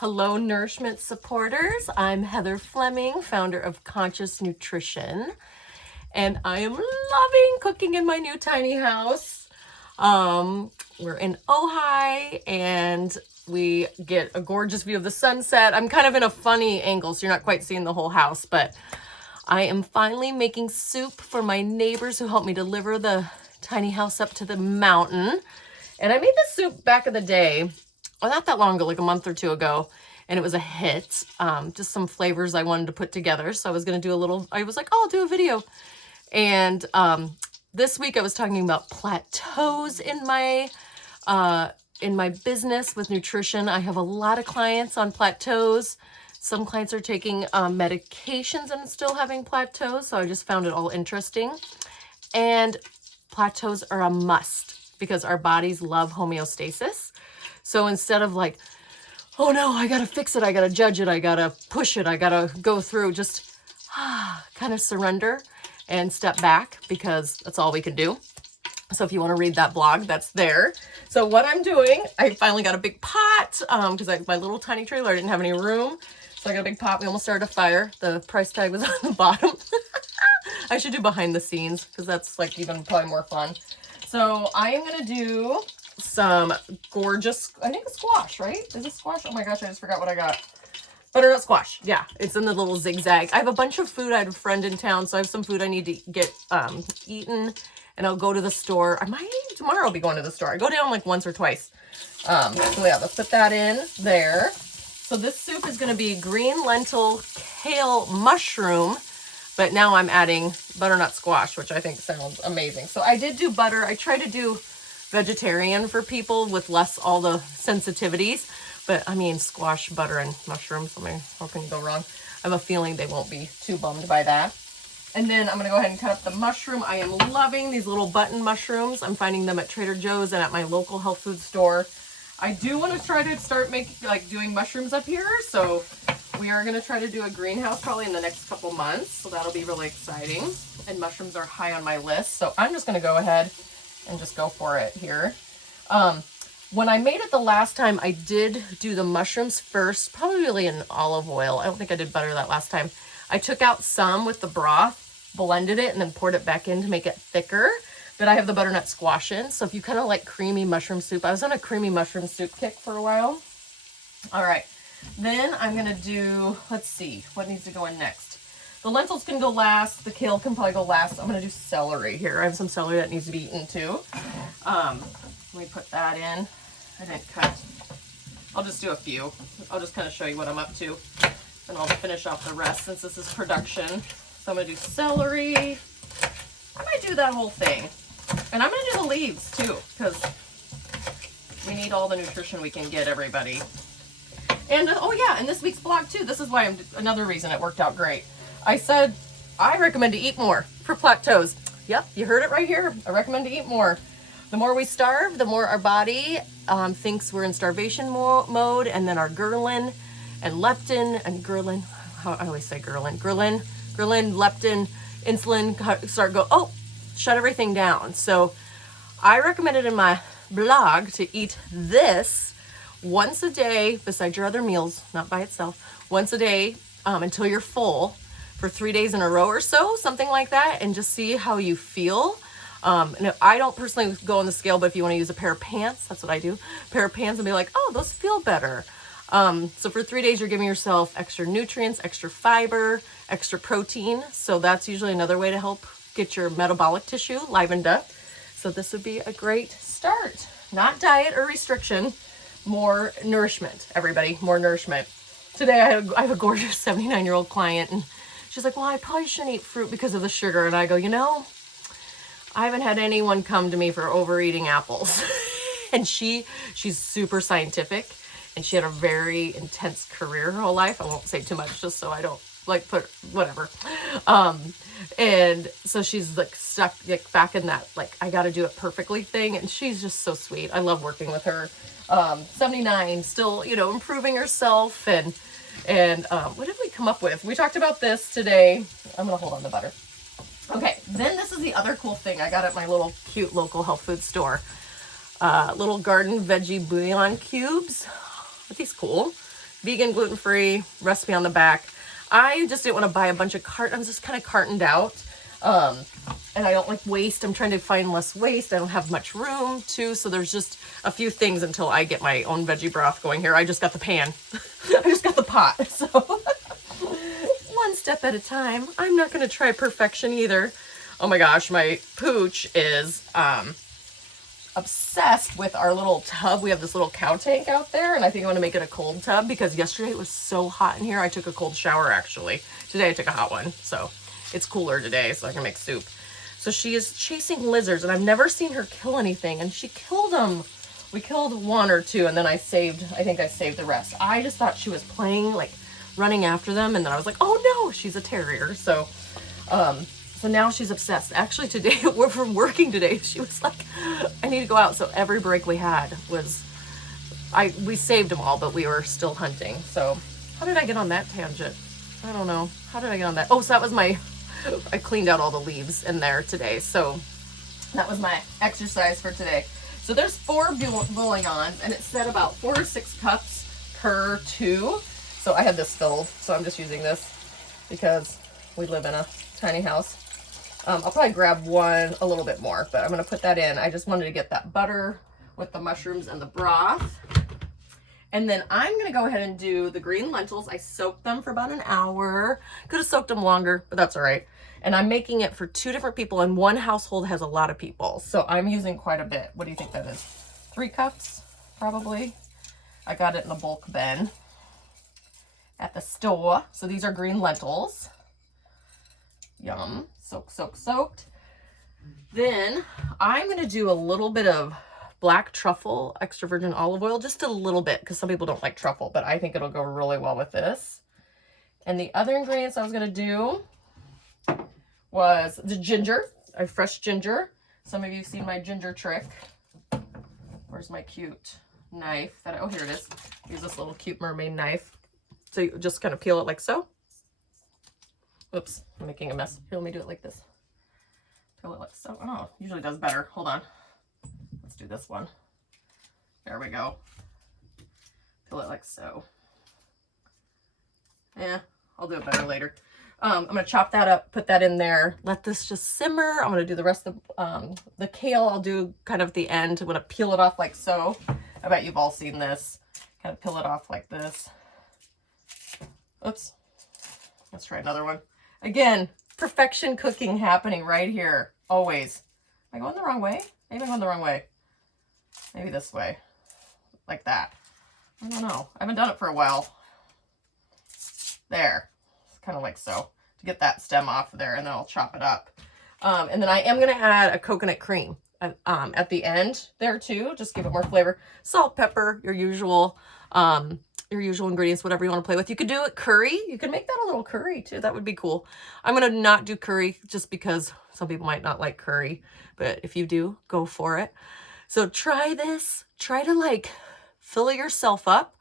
Hello, nourishment supporters. I'm Heather Fleming, founder of Conscious Nutrition, and I am loving cooking in my new tiny house. We're in Ojai, and we get a gorgeous view of the sunset. I'm kind of in a funny angle, so you're not quite seeing the whole house, but I am finally making soup for my neighbors who helped me deliver the tiny house up to the mountain. And I made this soup back in the day, well, not that long ago, like a month or two ago, and it was a hit. Just some flavors I wanted to put together. So I was going to do I was like, oh, I'll do a video. And this week I was talking about plateaus in my business with nutrition. I have a lot of clients on plateaus. Some clients are taking medications and still having plateaus. So I just found it all interesting. And plateaus are a must because our bodies love homeostasis. So instead of like, oh no, I gotta fix it, I gotta judge it, I gotta push it, I gotta go through, just kind of surrender and step back, because that's all we can do. So if you want to read that blog, that's there. So what I'm doing, I finally got a big pot, because my little tiny trailer, I didn't have any room. So I got a big pot. We almost started a fire. The price tag was on the bottom. I should do behind the scenes, because that's like even probably more fun. So I am gonna do some gorgeous, I think it's squash, right? Is it squash? Oh my gosh, I just forgot what I got. Butternut squash. Yeah, it's in the little zigzag. I have a bunch of food. I had a friend in town, so I have some food I need to get eaten, and I'll go to the store. I might tomorrow I'll be going to the store. I go down like once or twice. So yeah, let's put that in there. So this soup is going to be green lentil, kale, mushroom, but now I'm adding butternut squash, which I think sounds amazing. So I did do butter. I try to do vegetarian for people with less all the sensitivities, but I mean squash, butter, and mushrooms. I mean, how can you go wrong? I have a feeling they won't be too bummed by that. And then I'm gonna go ahead and cut up the mushroom. I am loving these little button mushrooms. I'm finding them at Trader Joe's and at my local health food store. I do want to try to start doing mushrooms up here, so we are gonna try to do a greenhouse probably in the next couple months. So that'll be really exciting. And mushrooms are high on my list, so I'm just gonna go ahead and just go for it here. When I made it the last time, I did do the mushrooms first, probably in olive oil. I don't think I did butter that last time. I took out some with the broth, blended it, and then poured it back in to make it thicker. But I have the butternut squash in, so if you kind of like creamy mushroom soup, I was on a creamy mushroom soup kick for a while. All right, then I'm gonna do, let's see, what needs to go in next? The lentils can go last. The kale can probably go last. I'm going to do celery here. I have some celery that needs to be eaten too. Let me put that in. I didn't cut. I'll just do a few. I'll just kind of show you what I'm up to. And I'll finish off the rest since this is production. So I'm going to do celery. I might do that whole thing. And I'm going to do the leaves too, because we need all the nutrition we can get, everybody. And oh yeah, and this week's blog too. This is why another reason it worked out great. I said, I recommend to eat more for plateaus. Yep, you heard it right here. I recommend to eat more. The more we starve, the more our body thinks we're in starvation mode, and then our ghrelin and leptin and ghrelin, I always say ghrelin, leptin, insulin start go, oh, shut everything down. So I recommended in my blog to eat this once a day, besides your other meals, not by itself, once a day until you're full, for 3 days in a row or so, something like that, and just see how you feel. And I don't personally go on the scale, but if you want to use a pair of pants, that's what I do. A pair of pants and be like, oh, those feel better. So for 3 days, you're giving yourself extra nutrients, extra fiber, extra protein. So that's usually another way to help get your metabolic tissue livened up. So this would be a great start. Not diet or restriction, more nourishment, everybody, more nourishment. Today I have a gorgeous 79-year-old client, and she's like, well, I probably shouldn't eat fruit because of the sugar. And I go, you know, I haven't had anyone come to me for overeating apples. And she's super scientific, and she had a very intense career her whole life. I won't say too much just so I don't put whatever. And so she's like stuck back in that, I got to do it perfectly thing. And she's just so sweet. I love working with her. 79, still, improving herself. And what did we come up with? We talked about this today. I'm going to hold on to butter. Okay. Then this is the other cool thing I got at my little cute local health food store. Little garden veggie bouillon cubes. Aren't these cool? vegan, gluten-free, recipe on the back. I just didn't want to buy a bunch of I'm just kind of cartoned out. And I don't like waste. I'm trying to find less waste. I don't have much room too. So there's just a few things until I get my own veggie broth going here. I just got the pan. I just got the pot. So one step at a time. I'm not going to try perfection either. Oh my gosh, my pooch is obsessed with our little tub. We have this little cow tank out there, and I think I'm going to make it a cold tub because yesterday it was so hot in here. I took a cold shower actually. Today I took a hot one. So it's cooler today, so I can make soup. So she is chasing lizards, and I've never seen her kill anything, and she killed them. We killed one or two, and then I think I saved the rest. I just thought she was playing, like running after them, and then I was like, oh no, she's a terrier. So now she's obsessed. Actually today, we're from working today, she was like, I need to go out. So every break we had was, we saved them all, but we were still hunting. So how did I get on that tangent? I don't know. How did I get on that? Oh, so that was I cleaned out all the leaves in there today. So that was my exercise for today. So there's 4 bouillons, and it said about 4 or 6 cups per 2. So I had this filled, so I'm just using this because we live in a tiny house. I'll probably grab one a little bit more, but I'm going to put that in. I just wanted to get that butter with the mushrooms and the broth. And then I'm going to go ahead and do the green lentils. I soaked them for about an hour. Could have soaked them longer, but that's all right. And I'm making it for 2 different people, and one household has a lot of people. So I'm using quite a bit. What do you think that is? 3 cups, probably. I got it in a bulk bin at the store. So these are green lentils. Yum. Soaked. Then I'm going to do a little bit of black truffle, extra virgin olive oil, just a little bit, because some people don't like truffle, but I think it'll go really well with this. And the other ingredients I was going to do was the ginger. I have fresh ginger. Some of you have seen my ginger trick. Where's my cute knife? Oh, here it is. Use this little cute mermaid knife. So you just kind of peel it like so. Oops, I'm making a mess. Here, let me do it like this. Peel it like so. Oh, usually does better. Hold on. Let's do this one. There we go. Peel it like so. Yeah, I'll do it better later. I'm going to chop that up, put that in there, let this just simmer. I'm going to do the rest of the kale. I'll do kind of the end. I'm going to peel it off like so. I bet you've all seen this. Kind of peel it off like this. Oops. Let's try another one. Again, perfection cooking happening right here. Always. Am I going the wrong way? Maybe I'm going the wrong way. Maybe this way. Like that. I don't know. I haven't done it for a while. There. Kind of like so. To get that stem off there, and then I'll chop it up. And then I am going to add a coconut cream at the end there too. Just give it more flavor. Salt, pepper, your usual ingredients, whatever you want to play with. You could do it curry. You could make that a little curry too. That would be cool. I'm going to not do curry just because some people might not like curry, but if you do, go for it. So try this. Try to like fill yourself up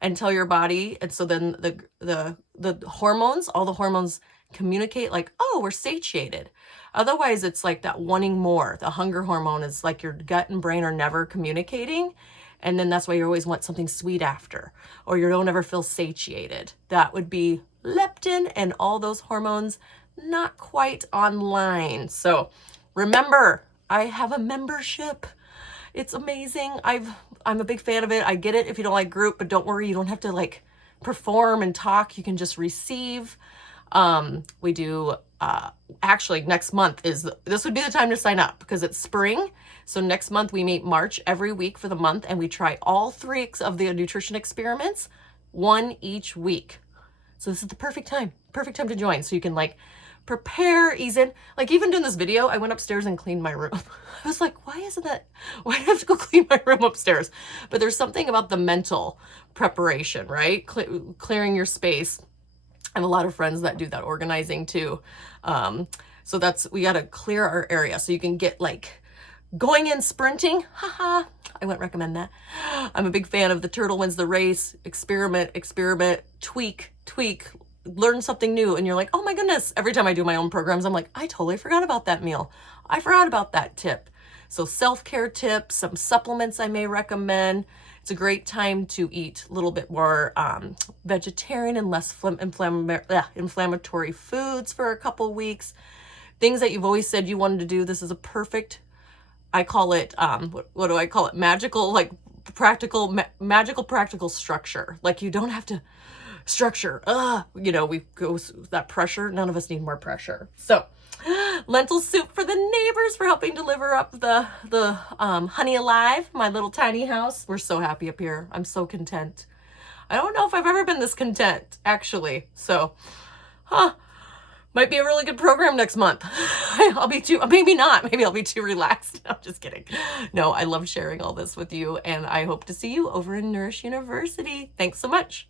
and tell your body. And so then the hormones, all the hormones communicate like, oh, we're satiated. Otherwise, it's like that wanting more. The hunger hormone is like your gut and brain are never communicating. And then that's why you always want something sweet after, or you don't ever feel satiated. That would be leptin and all those hormones not quite online. So remember, I have a membership. It's amazing. I'm a big fan of it. I get it if you don't like group, but don't worry, you don't have to like perform and talk. You can just receive. We do, actually next month this would be the time to sign up because it's spring. So next month we meet March every week for the month, and we try all 3 of the nutrition experiments, 1 each week. So this is the perfect time to join. So you can like prepare, ease in. Like even doing this video, I went upstairs and cleaned my room. I was like, why do I have to go clean my room upstairs? But there's something about the mental preparation, right? Clearing your space. I have a lot of friends that do that organizing too. So we got to clear our area so you can get like going in sprinting. Haha. I wouldn't recommend that. I'm a big fan of the turtle wins the race, experiment, tweak, learn something new. And you're like, oh my goodness. Every time I do my own programs, I'm like, I totally forgot about that meal. I forgot about that tip. So self-care tips, some supplements I may recommend. It's a great time to eat a little bit more vegetarian and less inflammatory foods for a couple weeks. Things that you've always said you wanted to do. This is a perfect, I call it, what do I call it? Magical, like magical practical structure. Like you don't have to structure. You know, we go with that pressure. None of us need more pressure. So lentil soup for the neighbors for helping deliver up the honey alive, my little tiny house. We're so happy up here. I'm so content. I don't know if I've ever been this content, actually. So, might be a really good program next month. I'll be too, maybe not. Maybe I'll be too relaxed. I'm just kidding. No, I love sharing all this with you, and I hope to see you over in Nourish University. Thanks so much.